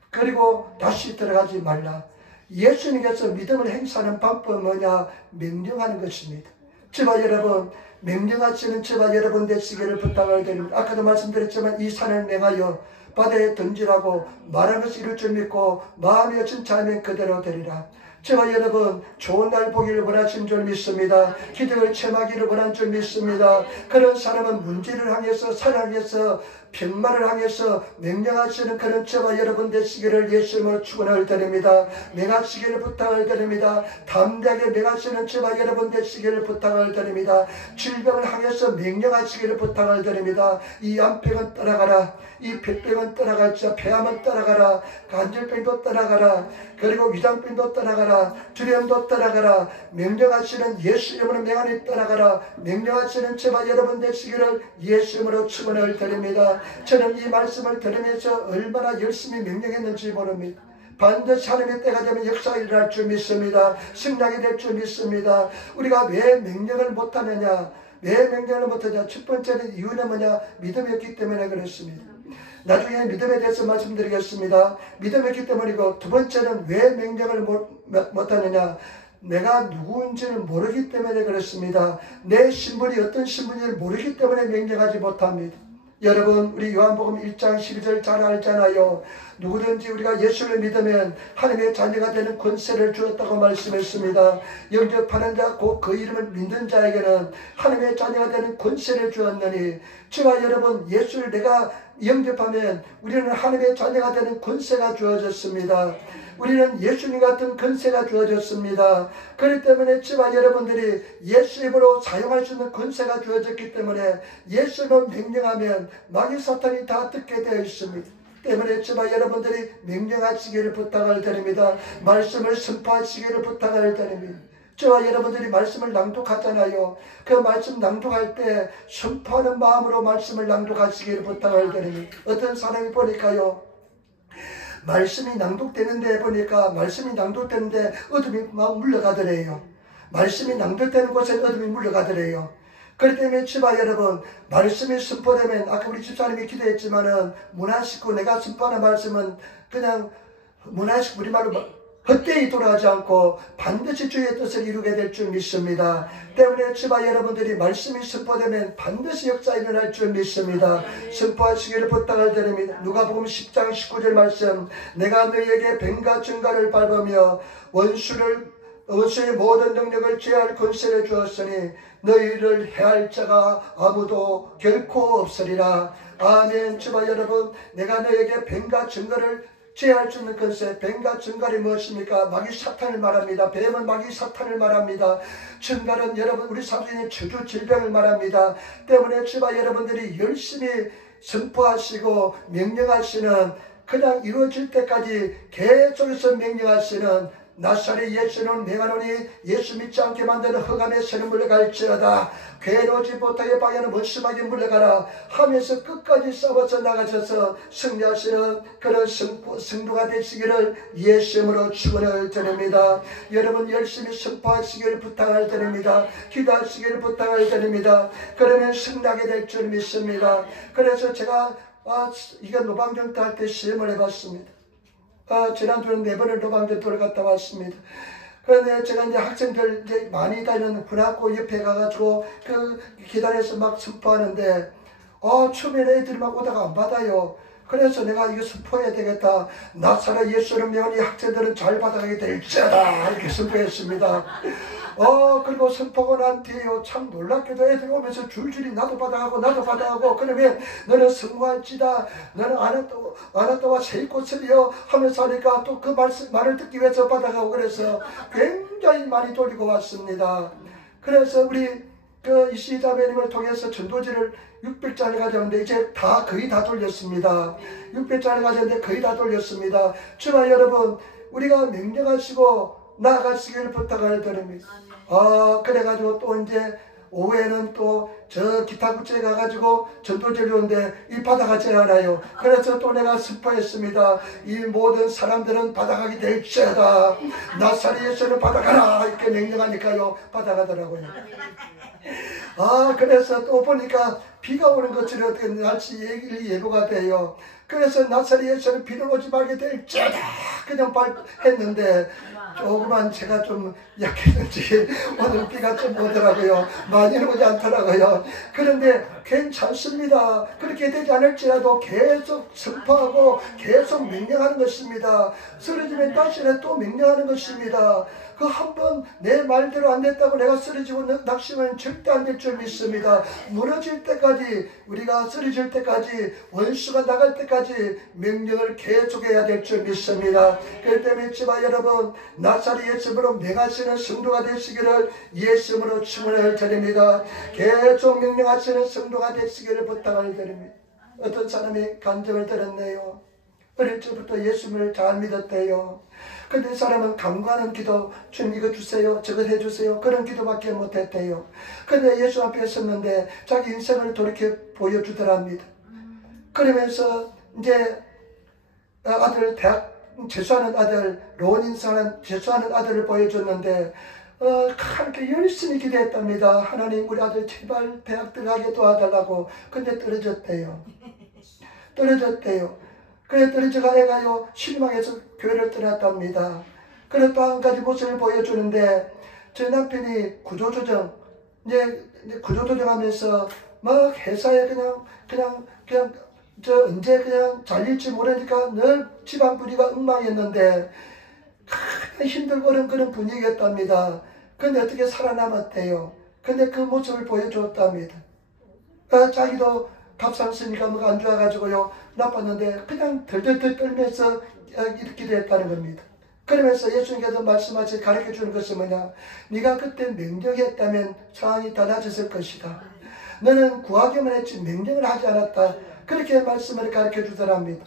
그리고 다시 들어가지 말라. 예수님께서 믿음을 행사하는 방법은 뭐냐? 명령하는 것입니다. 저와 여러분, 명령하시는 저와 여러분 되시기를 부탁을 드립니다. 아까도 말씀드렸지만 이 산을 맹하여 바다에 던지라고 말한 것이 이룰 줄 믿고 마음에 진짜하면 그대로 되리라. 저와 여러분, 좋은 날 보기를 원하신 줄 믿습니다. 기적을 체험하기를 원하는 줄 믿습니다. 그런 사람은 문제를 향해서, 산을 향해서, 병마를 향해서 명령하시는 그런 저와 여러분 되시기를 예수님으로 축원을 드립니다. 맹하시기를 부탁을 드립니다. 담대하게 맹하시는 저와 여러분 되시기를 부탁을 드립니다. 질병을 향해서 명령하시기를 부탁을 드립니다. 이 암병은 떠나가라, 이 폐병은 떠나갈지어, 폐암은 떠나가라, 간질병도 떠나가라, 그리고 위장병도 떠나가라, 두려움도 떠나가라. 명령하시는 예수 이름으로 명하니 떠나가라. 명령하시는 저와 여러분 되시기를 예수 이름으로 축원을 드립니다. 저는 이 말씀을 들으면서 얼마나 열심히 명령했는지 모릅니다. 반드시 하나님의 때가 되면 역사가 일어날 줄 믿습니다. 승낙이 될 줄 믿습니다. 우리가 왜 명령을 못하느냐? 왜 명령을 못하냐? 첫 번째는 이유는 뭐냐? 믿음이 없기 때문에 그렇습니다. 나중에 믿음에 대해서 말씀드리겠습니다. 믿음이 없기 때문이고, 두 번째는 왜 명령을 못하느냐? 내가 누구인지를 모르기 때문에 그렇습니다. 내 신분이 어떤 신분인지를 모르기 때문에 명령하지 못합니다. 여러분, 우리 요한복음 1장 12절 잘 알잖아요. 누구든지 우리가 예수를 믿으면 하나님의 자녀가 되는 권세를 주었다고 말씀했습니다. 영접하는 자, 곧 그 이름을 믿는 자에게는 하나님의 자녀가 되는 권세를 주었느니, 저와 여러분, 예수를 내가 영접하면 우리는 하나님의 자녀가 되는 권세가 주어졌습니다. 우리는 예수님 같은 권세가 주어졌습니다. 그렇기 때문에 저와 여러분들이 예수님으로 사용할 수 있는 권세가 주어졌기 때문에 예수님을 명령하면 마귀 사탄이 다 듣게 되어 있습니다. 때문에 저와 여러분들이 명령하시기를 부탁을 드립니다. 말씀을 선포하시기를 부탁을 드립니다. 저와 여러분들이 말씀을 낭독하잖아요. 그 말씀 낭독할 때 선포하는 마음으로 말씀을 낭독하시기를 부탁을 드립니다. 어떤 사람이 보니까요, 말씀이 낭독되는데 보니까 말씀이 낭독되는데 어둠이 막 물러가더래요. 말씀이 낭독되는 곳에 어둠이 물러가더래요. 그렇기 때문에 집안 여러분, 말씀이 선포되면 아까 우리 집사님이 기도했지만은 문화식구 내가 선포하는 말씀은 그냥 문화식 우리말로 헛되이 돌아가지 않고 반드시 주의 뜻을 이루게 될 줄 믿습니다. 때문에 집안 여러분들이 말씀이 선포되면 반드시 역사 일어날 줄 믿습니다. 선포하시기를 부탁을 드립니다. 누가복음 10장 19절 말씀, 내가 너희에게 뱀과 증거를 밟으며 원수의 모든 능력을 제할 권세를 주었으니 너희를 해할 자가 아무도 결코 없으리라. 아멘. 집안 여러분, 내가 너희에게 뱀과 증거를 제할 수 있는 것에 뱀과 증갈이 무엇입니까? 마귀 사탄을 말합니다. 뱀은 마귀 사탄을 말합니다. 증갈은 여러분 우리 사주인의 저주 질병을 말합니다. 때문에 주바 여러분들이 열심히 선포하시고 명령하시는, 그냥 이루어질 때까지 계속해서 명령하시는 나사렛 예수는 명하노니 예수 믿지 않게 만드는 흑암의 새는 물러갈지어다. 괴로우지 못하게 방해하는 원수마귀 물러가라 하면서 끝까지 싸워서 나가셔서 승리하시는 그런 승부가 되시기를 예수님으로 축원을 드립니다. 여러분 열심히 선포하시기를 부탁을 드립니다. 기도하시기를 부탁을 드립니다. 그러면 승리하게 될 줄 믿습니다. 그래서 제가 이거 노방전 때 할 때 시험을 해봤습니다. 지난주는 4번을 노방전도를 갔다 왔습니다. 그런데 제가 이제 학생들 이제 많이 다니는 군학교 옆에 가가지고 그 계단에서 막 선포하는데, 처음에는 애들이 막 오다가 안 받아요. 그래서 내가 이거 선포해야 되겠다. 나사렛 예수를 명하니 학생들은 잘 받아가게 될지어다. 이렇게 선포했습니다. 그리고 선포가 난 뒤에요. 참 놀랍게도 애들이 오면서 줄줄이 나도 받아가고 그러면 너는 성공할지다. 너는 아나또와 세이꽃을이여 하면서 하니까 또 그 말을 듣기 위해서 받아가고 그래서 굉장히 많이 돌리고 왔습니다. 그래서 우리 이시자매님을 통해서 전도지를 600장을 가져왔는데 이제 거의 다 돌렸습니다. 600장을 가져왔는데 거의 다 돌렸습니다. 주와 여러분, 우리가 명령하시고 나아가시기를 부탁을 드립니다. 그래가지고 또 이제 오후에는 또 저 기타 구체에 가가지고 전도제를 오는데 이 받아가지 않아요. 그래서 또 내가 선포했습니다. 이 모든 사람들은 받아가게 될지어다. 나사렛 예수를 받아가라 이렇게 명령하니까요 받아가더라고요. 그래서 또 보니까 비가 오는 것처럼 어떻게 날씨 예보가 돼요. 그래서 나사렛 예수는 비는 오지 말게 될지어다 그냥 했는데 조금만 제가 좀 약했는지 오늘 비가 좀 오더라고요. 많이는 오지 않더라고요. 그런데 괜찮습니다. 그렇게 되지 않을지라도 계속 선포하고 계속 명령하는 것입니다. 쓰러지면 다시는 또 명령하는 것입니다. 그 한 번 내 말대로 안 됐다고 내가 쓰러지고 낙심은 절대 안 될 줄 믿습니다. 무너질 때까지, 우리가 쓰러질 때까지, 원수가 나갈 때까지 명령을 계속해야 될 줄 믿습니다. 그렇기 때문에 지바 여러분, 나사렛 예수로 명하시는 성도가 되시기를 예수로 축원을 드립니다. 계속 명령하시는 성도가 되시기를 부탁을 드립니다. 어떤 사람이 간증을 들었네요. 어릴 적부터 예수님을 잘 믿었대요. 근데 이 사람은 간구하는 기도, 주님 이거 주세요, 저거 해주세요, 그런 기도밖에 못했대요. 근데 예수 앞에 섰는데 자기 인생을 돌이켜 보여주더랍니다. 그러면서 이제 아들 대학 재수하는 아들, 로원인사는 재수하는 아들을 보여줬는데 그렇게 열심히 기도했답니다. 하나님 우리 아들 제발 대학 들어가게 도와달라고. 근데 떨어졌대요. 그래 떨어져가 애가요 실망해서 교회를 떠났답니다. 그래서 또 한 가지 모습을 보여주는데 제 남편이 구조조정 이제 구조조정하면서 막 회사에 그냥 저 언제 그냥 잘릴지 모르니까 늘 집안 분위기가 엉망이었는데 힘들고 그런 분위기였답니다. 근데 어떻게 살아남았대요. 근데 그 모습을 보여줬답니다. 자기도 값상 쓰니까 뭐가 안 좋아가지고요 나빴는데 그냥 덜덜덜 떨면서 이렇게 됐다는 겁니다. 그러면서 예수님께서 말씀하시 가르쳐주는 것은 뭐냐, 네가 그때 명령했다면 상황이 달라졌을 것이다. 너는 구하기만 했지 명령을 하지 않았다. 그렇게 말씀을 가르쳐주더랍니다.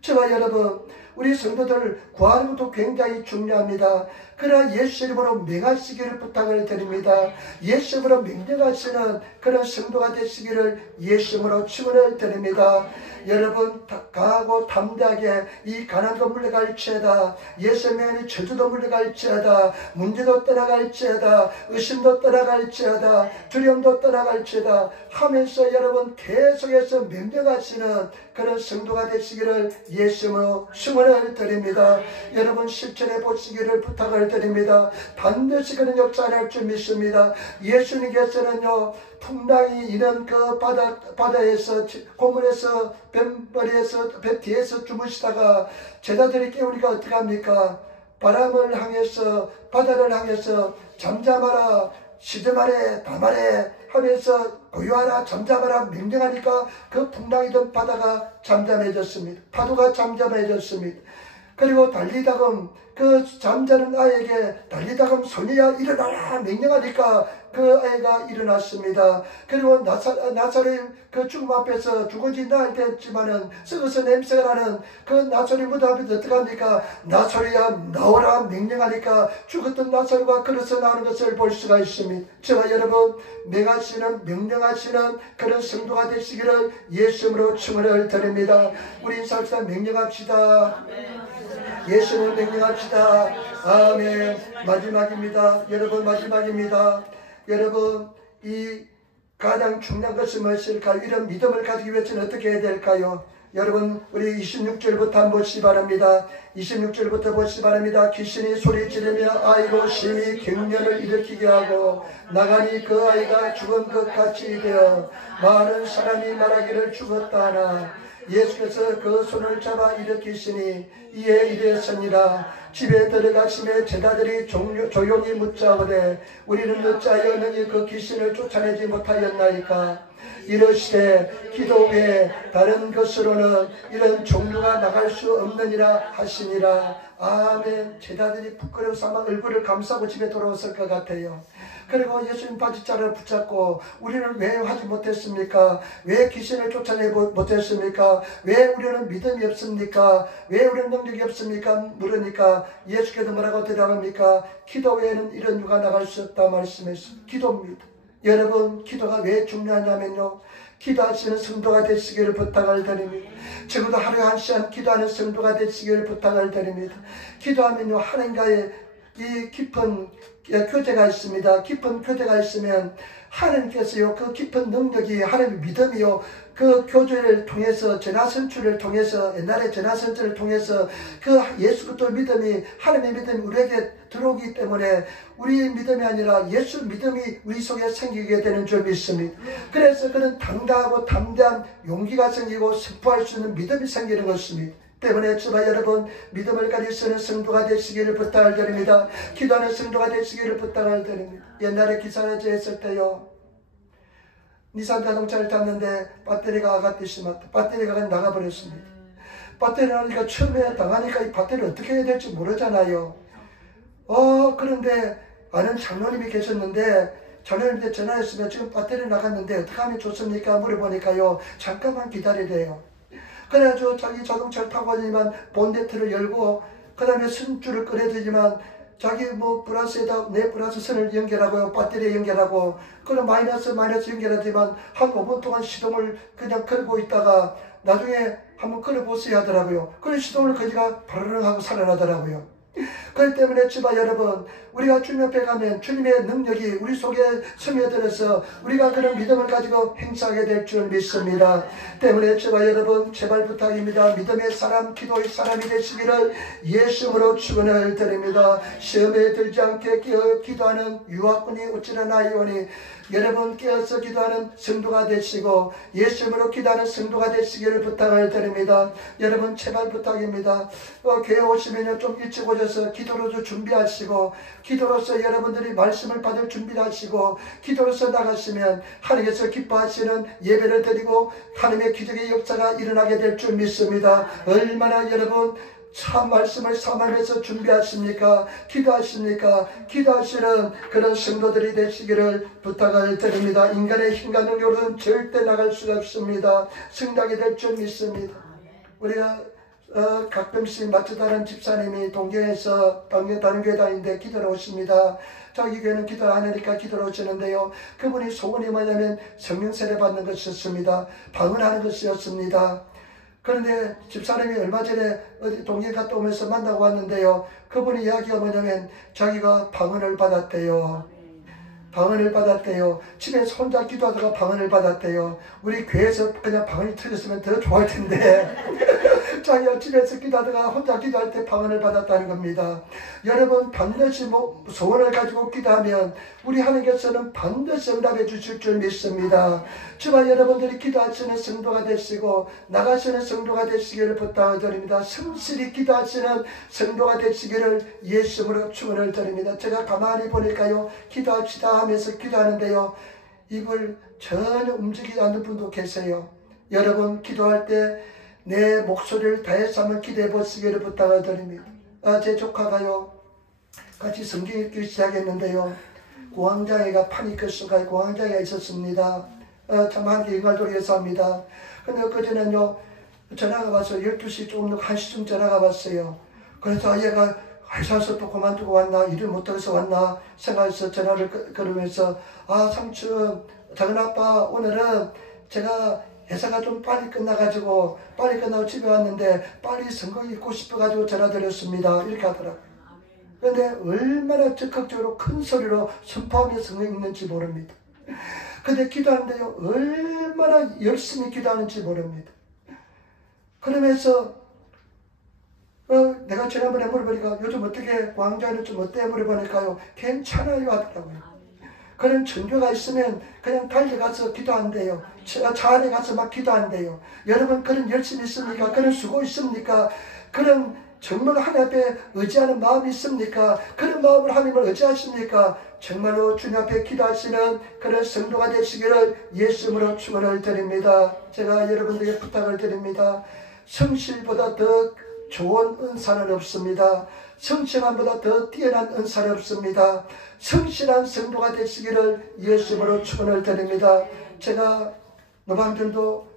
저와 여러분, 우리 성도들 구하는 것도 굉장히 중요합니다. 그러나 예수 이름으로 명하시기를 부탁을 드립니다. 예수 이름으로 명령하시는 그런 성도가 되시기를 예수 이름으로 축원을 드립니다. 여러분 강하고 담대하게 이 가난도 물러갈지어다, 예수 명하니 저주도 물러갈지어다, 문제도 떠나갈지어다, 의심도 떠나갈지어다, 두려움도 떠나갈지어다 하면서 여러분 계속해서 명령하시는 그런 성도가 되시기를 예수님으로 축원을 드립니다. 여러분 실천해 보시기를 부탁을 드립니다. 반드시 그런 역사를 할 줄 믿습니다. 예수님께서는요 풍랑이 이런 그 바다에서 고문에서 뱀머리에서 배 뒤에서 주무시다가 제자들이 깨우니까 어떻게 합니까? 바람을 향해서 바다를 향해서 잠잠하라 시점하래 담하래 하면서 고요하라 잠잠하라 명령하니까 그 풍랑이던 바다가 잠잠해졌습니다. 파도가 잠잠해졌습니다. 그리고 달리다금 그 잠자는 아이에게 달리다금 소녀야 일어나라 명령하니까 그 아이가 일어났습니다. 그리고 나사렛 그 죽음 앞에서 죽어진 날 됐지만은 썩어서 냄새가 나는 그 나사렛 무덤 앞에서 어떻게 합니까? 나사렛야 나오라 명령하니까 죽었던 나사렛과 걸어서 나오는 것을 볼 수가 있습니다. 저와 여러분 명하시는 명령하시는 그런 성도가 되시기를 예수님으로 축원을 드립니다. 우리 인사합시다. 명령합시다. 예수님을 명령합시다. 아멘. 마지막입니다. 여러분 마지막입니다. 여러분 이 가장 중요한 것은 무엇일까요? 이런 믿음을 가지기 위해서는 어떻게 해야 될까요? 여러분 우리 26절부터 한번 보시기 바랍니다. 26절부터 보시기 바랍니다. 귀신이 소리 지르며 아이로 심히 경련을 일으키게 하고 나가니 그 아이가 죽은 것 같이 되어 많은 사람이 말하기를 죽었다 하나 예수께서 그 손을 잡아 일으키시니 이에 이르렀으니라. 집에 들어가심에 제자들이 조용히 묻자오되 우리는 어찌하여 너희 그 귀신을 쫓아내지 못하였나이까. 이르시되 기도 외에 다른 것으로는 이런 종류가 나갈 수 없느니라 하시니라. 아멘. 제자들이 부끄러워서 아마 얼굴을 감싸고 집에 돌아왔을 것 같아요. 그리고 예수님 바지자를 붙잡고 우리는 왜 하지 못했습니까? 왜 귀신을 쫓아내지 못했습니까? 왜 우리는 믿음이 없습니까? 왜 우리는 능력이 없습니까? 물으니까 예수께서 뭐라고 대답합니까? 기도 외에는 이런 유가 나갈 수 없다 말씀했습니다. 기도입니다. 여러분 기도가 왜 중요하냐면요 기도하시는 성도가 되시기를 부탁을 드립니다. 적어도 하루에 한 시간 기도하는 성도가 되시기를 부탁을 드립니다. 기도하면요 하나님과의 이 깊은 교제가 있습니다. 깊은 교제가 있으면 하나님께서요 그 깊은 능력이 하나님의 믿음이요 그 교제를 통해서 전하선출을 통해서 옛날에 전하선출을 통해서 그 예수 그리스도 믿음이 하나님의 믿음이 우리에게 들어오기 때문에 우리의 믿음이 아니라 예수 믿음이 우리 속에 생기게 되는 줄 믿습니다. 그래서 그는 당당하고 담대한 용기가 생기고 선포할 수 있는 믿음이 생기는 것입니다. 때문에 저와 여러분 믿음을 가지고 쓰는 성도가 되시기를 부탁을 드립니다. 기도하는 성도가 되시기를 부탁을 드립니다. 옛날에 기사회제 했을 때요 니산 자동차를 탔는데 배터리가 아가띠 심었다. 배터리가 나가버렸습니다. 배터리 나니까 처음에 당하니까 이 배터리 어떻게 해야 될지 모르잖아요. 그런데 아는 장로님이 계셨는데 장로님한테 전화했으면 지금 배터리 나갔는데 어떻게 하면 좋습니까? 물어보니까요 잠깐만 기다리래요. 그래가지고 자기 자동차를 타고 가지만 본네트를 열고 그 다음에 선줄을 꺼내들지만 자기 뭐 플러스에다 내 플러스 선을 연결하고요 배터리에 연결하고 그럼 마이너스 연결하지만 한 5분 동안 시동을 그냥 걸고 있다가 나중에 한번 걸어보세요 하더라고요. 그래서 시동을 거지가 바르릉 하고 살아나더라고요. 그렇기 때문에 주바 여러분 우리가 주님 앞에 가면 주님의 능력이 우리 속에 스며들어서 우리가 그런 믿음을 가지고 행사하게 될 줄 믿습니다. 때문에 주바 여러분 제발 부탁입니다. 믿음의 사람 기도의 사람이 되시기를 예수님으로 축원을 드립니다. 시험에 들지 않게 기도하는 유학군이 어찌나나이오니 여러분 깨어서 기도하는 성도가 되시고 예수님으로 기도하는 성도가 되시기를 부탁을 드립니다. 여러분 제발 부탁입니다. 교회 오시면 좀 일찍 오셔서 기도로도 준비하시고 기도로서 여러분들이 말씀을 받을 준비를 하시고 기도로서 나가시면 하나님께서 기뻐하시는 예배를 드리고 하나님의 기적의 역사가 일어나게 될 줄 믿습니다. 얼마나 여러분 참 말씀을 사모하면서 준비하십니까? 기도하십니까? 기도하시는 그런 성도들이 되시기를 부탁을 드립니다. 인간의 힘과 능력으로는 절대 나갈 수가 없습니다. 승리하게 될 줄 믿습니다. 우리가 가끔씩 마트 다른 집사님이 동교에서 다른 교회 다니는데 기도로 오십니다. 자기 교회는 기도 안 하니까 기도로 오시는데요. 그분이 소원이 뭐냐면 성령 세례 받는 것이었습니다. 방언하는 것이었습니다. 그런데 집사람이 얼마 전에 어디 동행 갔다 오면서 만나고 왔는데요. 그분의 이야기가 뭐냐면 자기가 방언을 받았대요. 방언을 받았대요. 집에서 혼자 기도하다가 방언을 받았대요. 우리 교회에서 그냥 방언이 터졌으면 더 좋을 텐데 자기가 집에서 기도하다가 혼자 기도할 때 방언을 받았다는 겁니다. 여러분 반드시 소원을 가지고 기도하면 우리 하나님께서는 반드시 응답해 주실 줄 믿습니다. 주와 여러분들이 기도하시는 성도가 되시고 나가시는 성도가 되시기를 부탁드립니다. 성실히 기도하시는 성도가 되시기를 예수님으로 축원을 드립니다. 제가 가만히 보니까요. 기도합시다 하면서 기도하는데요. 입을 전혀 움직이지 않는 분도 계세요. 여러분 기도할 때 내 목소리를 다해서 한번 기도해 보시기를 부탁을 드립니다. 제 조카가요. 같이 성경 읽기 시작했는데요. 공황장애가 파니크스가 공황장애가 있었습니다. 참 한게 일말도리에서 합니다. 근데 그전에는요. 전화가 와서 12시 조금 넘고 1시쯤 전화가 왔어요. 그래서 얘가 회사에서 또 그만두고 왔나 일을 못해서 왔나 생각해서 전화를 걸으면서 삼촌 작은아빠 오늘은 제가 회사가 좀 빨리 끝나가지고 빨리 끝나고 집에 왔는데 빨리 성경 읽고 싶어가지고 전화드렸습니다. 이렇게 하더라고요. 그런데 얼마나 적극적으로 큰 소리로 선포하며 성경 읽는지 모릅니다. 근데 기도하는데요. 얼마나 열심히 기도하는지 모릅니다. 그러면서 내가 지난번에 물어보니까 요즘 어떻게 광자는 좀 어때 물어보니까요. 괜찮아요 하더라고요. 그런 전교가 있으면 그냥 달려가서 기도한대요. 차 안에 가서 막 기도한대요. 여러분 그런 열심이 있습니까? 그런 수고 있습니까? 그런 정말 하나님 앞에 의지하는 마음이 있습니까? 그런 마음을 하나님을 의지하십니까? 정말로 주님 앞에 기도하시는 그런 성도가 되시기를 예수님으로 축원을 드립니다. 제가 여러분들에게 부탁을 드립니다. 성실보다 더 좋은 은사는 없습니다. 성실함보다 더 뛰어난 은사는 없습니다. 성실한 성도가 되시기를 예수님으로 축원을 드립니다. 제가 노방전도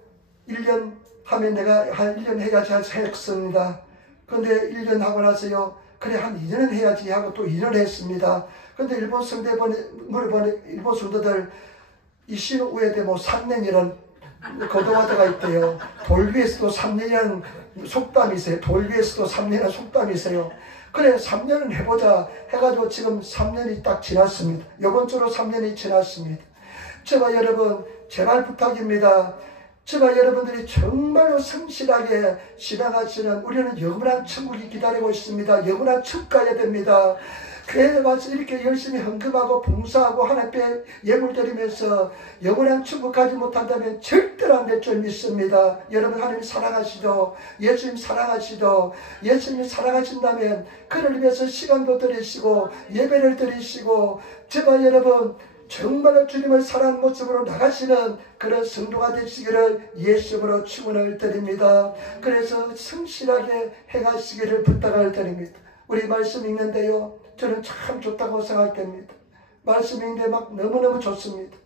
1년 하면 내가 한 1년 해야지 했습니다. 그런데 1년 하고 나서요. 그래 한 2년은 해야지 하고 또 2년을 했습니다. 그런데 일본 물어보니 일본 성도들 이 신호 후에 뭐 3년이란 고도화도가 있대요. 돌 위에서도 3년이라는 속담이 있어요. 돌 위에서도 3년이라는 속담이 있어요. 그래 3년은 해보자 해가지고 지금 3년이 딱 지났습니다. 이번 주로 3년이 지났습니다. 제발 여러분 제발 부탁입니다. 제발 여러분들이 정말로 성실하게 신앙하시는 우리는 영원한 천국이 기다리고 있습니다. 영원한 천국 가야 됩니다. 교회에 와서 이렇게 열심히 헌금하고 봉사하고 하나님께 예물 드리면서 영원한 천국 가지 못한다면 절대로 안 될 줄 믿습니다. 여러분 하나님 사랑하시죠. 예수님 사랑하시죠. 예수님 사랑하신다면 그를 위해서 시간도 드리시고 예배를 드리시고 제발 여러분 정말로 주님을 사랑하는 모습으로 나가시는 그런 성도가 되시기를 예수님으로 축원을 드립니다. 그래서 성실하게 행하시기를 부탁을 드립니다. 우리 말씀 읽는데요. 저는 참 좋다고 생각됩니다. 말씀 읽는데 막 너무너무 좋습니다.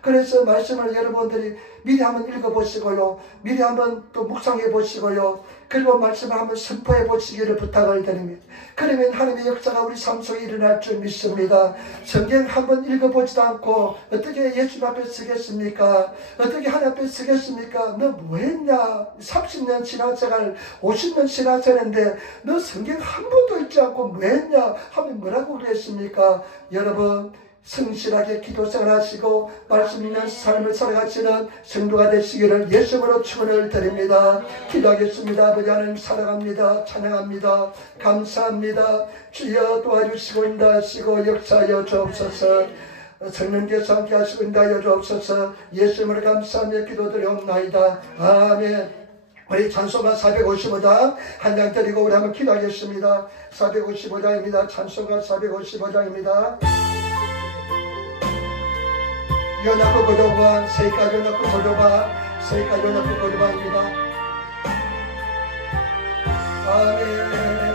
그래서 말씀을 여러분들이 미리 한번 읽어보시고요. 미리 한번 또 묵상해 보시고요. 그리고 말씀을 한번 선포해 보시기를 부탁을 드립니다. 그러면 하나님의 역사가 우리 삶 속에 일어날 줄 믿습니다. 성경 한번 읽어보지도 않고 어떻게 예수님 앞에 서겠습니까? 어떻게 하나님 앞에 서겠습니까? 너 뭐했냐? 30년 신앙생활 50년 신앙생활인데 너 성경 한 번도 읽지 않고 뭐했냐? 하면 뭐라고 그랬습니까? 여러분 성실하게 기도생활 하시고 말씀 있는 삶을 살아가시는 성도가 되시기를 예수님으로 축원을 드립니다. 기도하겠습니다. 아버지 하나님 사랑합니다. 찬양합니다. 감사합니다. 주여 도와주시고 인도하시고 역사하여 주옵소서. 성령께서 함께 하시고 인도하여 주옵소서. 예수님으로 감사하며 기도드리옵나이다. 아멘. 우리 찬송가 455장 한 장 드리고 우리 한번 기도하겠습니다. 455장입니다. 찬송가 455장입니다. 연합부 고도반 세이카 연합부 고도반 세이카 연합부 고도반입니다. 아멘.